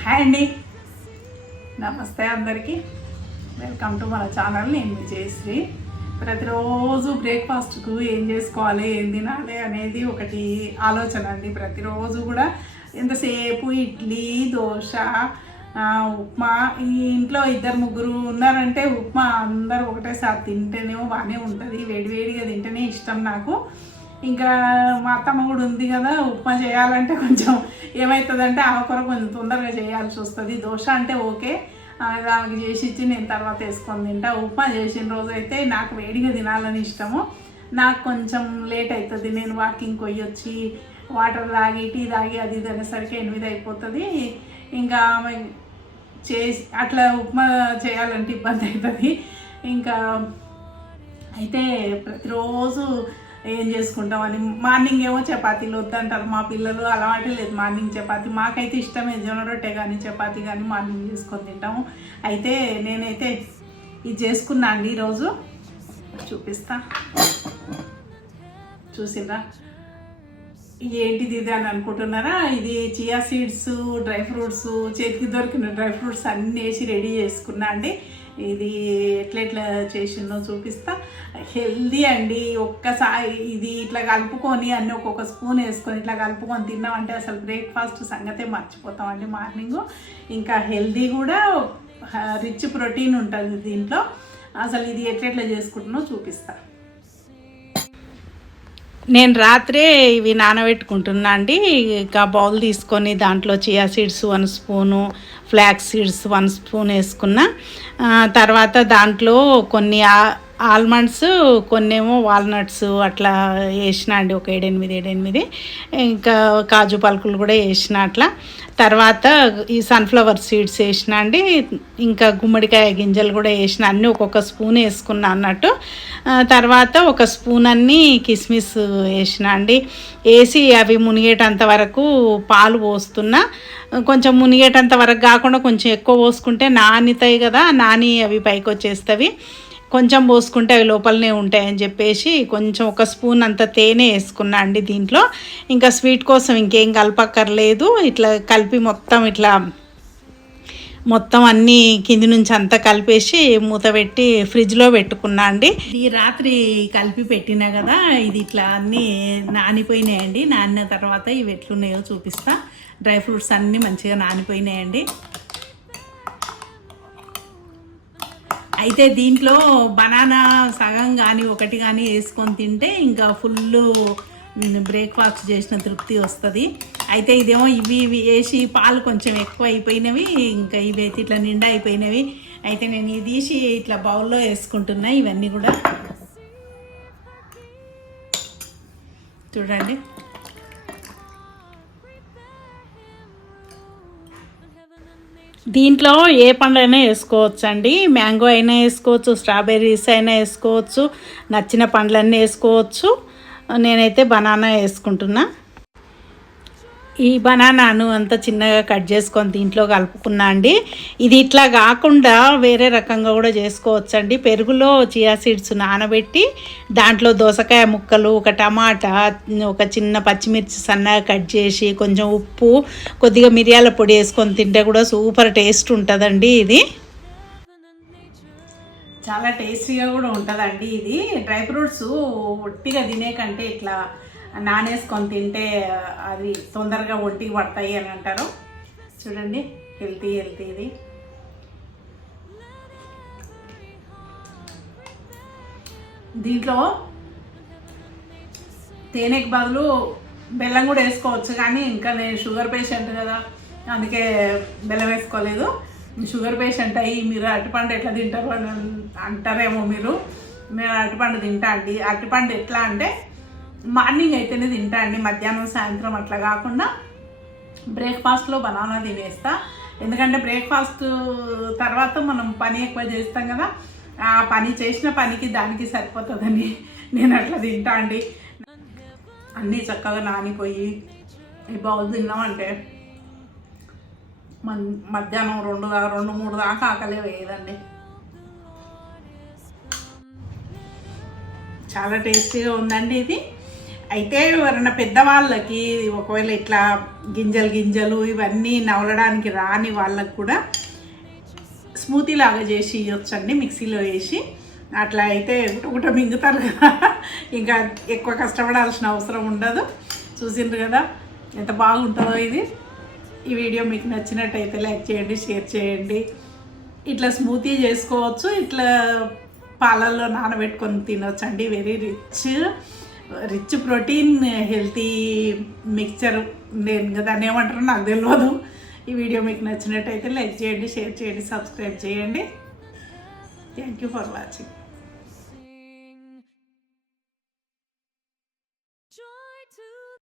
Hi అండి. నమస్తే అందరికీ. వెల్కమ్ టు మన ఛానల్ నేను మీ జయశ్రీ. ప్రతిరోజు బ్రేక్ఫాస్ట్కు ఏం చేసుకోవాలి ఏం తినాలి అనేది ఒకటి ఆలోచన అండి. ప్రతిరోజు కూడా ఎంతసేపు ఇడ్లీ దోశ ఉప్మా ఈ ఇంట్లో ఇద్దరు ముగ్గురు ఉన్నారంటే ఉప్మా అందరూ ఒకటేసారి తింటేనేమో బాగానే ఉంటుంది. వేడివేడిగా తింటేనే ఇష్టం నాకు. ఇంకా మా అత్తమ్మ కూడా ఉంది కదా ఉప్మా చేయాలంటే కొంచెం ఏమవుతుందంటే ఆ కూర కొంచెం తొందరగా చేయాల్సి వస్తుంది. దోశ అంటే ఓకే. ఆ, ఆమెకి చేసి ఇచ్చి నేను తర్వాత వేసుకొని తింటా. ఉప్మా చేసిన రోజు అయితే నాకు వేడిగా తినాలని ఇష్టము. నాకు కొంచెం లేట్ అవుతుంది నేను వాకింగ్ పోయి వచ్చి వాటర్ తాగి టీ తాగి అది ఇది అనేసరికి ఎనిమిది అయిపోతుంది. ఇంకా ఆమె చేసి అట్లా ఉప్మా చేయాలంటే ఇబ్బంది అవుతుంది ఇంకా అయితే ప్రతిరోజు ఏం చేసుకుంటామని. మార్నింగ్ ఏమో చపాతీలు వద్దంటారు. మా పిల్లలు అలవాటు లేదు మార్నింగ్ చపాతీ. మాకైతే ఇష్టమే జొన్న రొట్టె కానీ చపాతీ కానీ మార్నింగ్ చేసుకొని తింటాము. అయితే నేనైతే ఇది చేసుకున్నా అండి ఈరోజు. చూపిస్తా. చూసిందా ఏంటిది ఇది అని అనుకుంటున్నారా? ఇది చియా సీడ్స్ డ్రై ఫ్రూట్స్ చేతికి దొరికిన డ్రై ఫ్రూట్స్ అన్నీ వేసి రెడీ చేసుకున్నా అండి. ఇది ఎట్లా ఎట్లా చేసిందో చూపిస్తా. హెల్దీ అండి. ఒక్కసారి ఇది ఇట్లా కలుపుకొని అన్ని ఒక్కొక్క స్పూన్ వేసుకొని ఇట్లా కలుపుకొని తిన్నామంటే అసలు బ్రేక్ఫాస్ట్ సంగతే మర్చిపోతామండి మార్నింగ్. ఇంకా హెల్దీ కూడా రిచ్ ప్రోటీన్ ఉంటుంది దీంట్లో. అసలు ఇది ఎట్లెట్లా చేసుకుంటున్నో చూపిస్తా. నేను రాత్రే ఇవి నానబెట్టుకుంటున్నా అండి. ఇక బౌల్ తీసుకొని దాంట్లో chia seeds one spoon flax seeds one spoon వేసుకున్న. తర్వాత దాంట్లో కొన్ని ఆల్మండ్స్ కొన్నేమో వాల్నట్స్ అట్లా వేసిన అండి ఒక ఏడెనిమిది ఏడెనిమిది. ఇంకా కాజు పలుకులు కూడా వేసిన అట్లా. తర్వాత ఈ సన్ఫ్లవర్ సీడ్స్ వేసిన అండి ఇంకా గుమ్మడికాయ గింజలు కూడా వేసిన అన్నీ ఒక్కొక్క స్పూన్ వేసుకున్నా అన్నట్టు. తర్వాత ఒక స్పూన్ అన్ని కిస్మిస్ వేసిన అండి. వేసి అవి మునిగేటంత వరకు పాలు పోస్తున్నా. కొంచెం మునిగేటంత వరకు కాకుండా కొంచెం ఎక్కువ పోసుకుంటే నానితాయి కదా నాని అవి పైకి వచ్చేస్తవి కొంచెం పోసుకుంటే అవి లోపలనే ఉంటాయని చెప్పేసి కొంచెం ఒక స్పూన్ అంత తేనె వేసుకున్నా అండి దీంట్లో. ఇంకా స్వీట్ కోసం ఇంకేం కలపక్కర్లేదు. ఇట్లా కలిపి మొత్తం ఇట్లా మొత్తం అన్నీ కింది నుంచి అంతా కలిపేసి మూత పెట్టి ఫ్రిడ్జ్లో పెట్టుకున్నా అండి. ఈ రాత్రి కలిపి పెట్టినా కదా ఇది ఇట్లా అన్నీ నానిపోయినాయండి. నానిన తర్వాత ఇవి ఎట్లున్నాయో చూపిస్తా. డ్రై ఫ్రూట్స్ అన్నీ మంచిగా నానిపోయినాయండి. అయితే దీంట్లో బనానా సగం కానీ ఒకటి కానీ వేసుకొని తింటే ఇంకా ఫుల్ బ్రేక్ఫాస్ట్ చేసిన తృప్తి వస్తుంది. అయితే ఇదేమో ఇవి ఇవి వేసి పాలు కొంచెం ఎక్కువ అయిపోయినవి ఇంకా ఇవి అయితే ఇట్లా నిండా అయిపోయినవి. అయితే నేను ఇది తీసి ఇట్లా బౌల్లో వేసుకుంటున్నా ఇవన్నీ కూడా. చూడండి. దీంట్లో ఏ పండైనా వేసుకోవచ్చు అండి మ్యాంగో అయినా వేసుకోవచ్చు స్ట్రాబెర్రీస్ అయినా వేసుకోవచ్చు నచ్చిన పండ్లన్నీ వేసుకోవచ్చు. నేనైతే బనానా వేసుకుంటున్నా. ఈ బనానాను అంత చిన్నగా కట్ చేసుకొని దీంట్లో కలుపుకున్నా అండి. ఇది ఇట్లా కాకుండా వేరే రకంగా కూడా చేసుకోవచ్చు అండి పెరుగులో చియా సీడ్స్ నానబెట్టి దాంట్లో దోసకాయ ముక్కలు ఒక టమాటా ఒక చిన్న పచ్చిమిర్చి సన్నగా కట్ చేసి కొంచెం ఉప్పు కొద్దిగా మిరియాల పొడి వేసుకొని తింటే కూడా సూపర్ టేస్ట్ ఉంటుందండి ఇది. చాలా టేస్టీగా కూడా ఉంటుందండి ఇది. డ్రై ఫ్రూట్స్ ఒట్టిగా తినే కంటే ఇట్లా నానేసుకొని తింటే అది తొందరగా ఒంటికి పడతాయి అని అంటారు. చూడండి హెల్తీ హెల్తీ ఇది. దీంట్లో తేనెకి బదులు బెల్లం కూడా వేసుకోవచ్చు కానీ ఇంకా నేను షుగర్ పేషెంట్ కదా అందుకే బెల్లం వేసుకోలేదు. షుగర్ పేషెంట్ అయ్యి మీరు అరటిపండు ఎట్లా తింటారు? అని అంటారేమో మీరు. నేను అరటిపండు తింటా అండి. అరటిపండు ఎట్లా అంటే మార్నింగ్ అయితేనే తింటా అండి మధ్యాహ్నం సాయంత్రం అట్లా కాకుండా బ్రేక్ఫాస్ట్లో బనానా తినేస్తా. ఎందుకంటే బ్రేక్ఫాస్ట్ తర్వాత మనం పని ఎక్కువ చేస్తాం కదా ఆ పని చేసిన పనికి దానికి సరిపోతుందని నేను అట్లా తింటా అండి. అన్నీ చక్కగా నానిపోయి ఈ బౌల్ తిన్నామంటే మన్ మధ్యాహ్నం రెండు దాకా రెండు మూడు దాకా ఆకలే వేయదండి. చాలా టేస్టీగా ఉందండి ఇది. అయితే ఎవరైనా పెద్దవాళ్ళకి ఒకవేళ ఇట్లా గింజలు గింజలు ఇవన్నీ నవలడానికి రాని వాళ్ళకు కూడా స్మూతీ లాగా చేసి ఇవ్వచ్చండి మిక్సీలో వేసి. అట్లా అయితే ఒకట మింగుతారు కదా. ఇంకా ఎక్కువ కష్టపడాల్సిన అవసరం ఉండదు. చూసిండ్రు కదా ఎంత బాగుంటుందో ఇది. ఈ వీడియో మీకు నచ్చినట్టయితే లైక్ చేయండి షేర్ చేయండి. ఇట్లా స్మూతీ చేసుకోవచ్చు ఇట్లా పాలల్లో నానబెట్టుకొని తినొచ్చండి. Very rich. Rich protein healthy mixture నేను కదా ఏమంటారో నాకు తెలియదు ఈ వీడియో మీకు నచ్చినట్టయితే లైక్ చేయండి షేర్ చేయండి సబ్స్క్రైబ్ చేయండి. Thank you for watching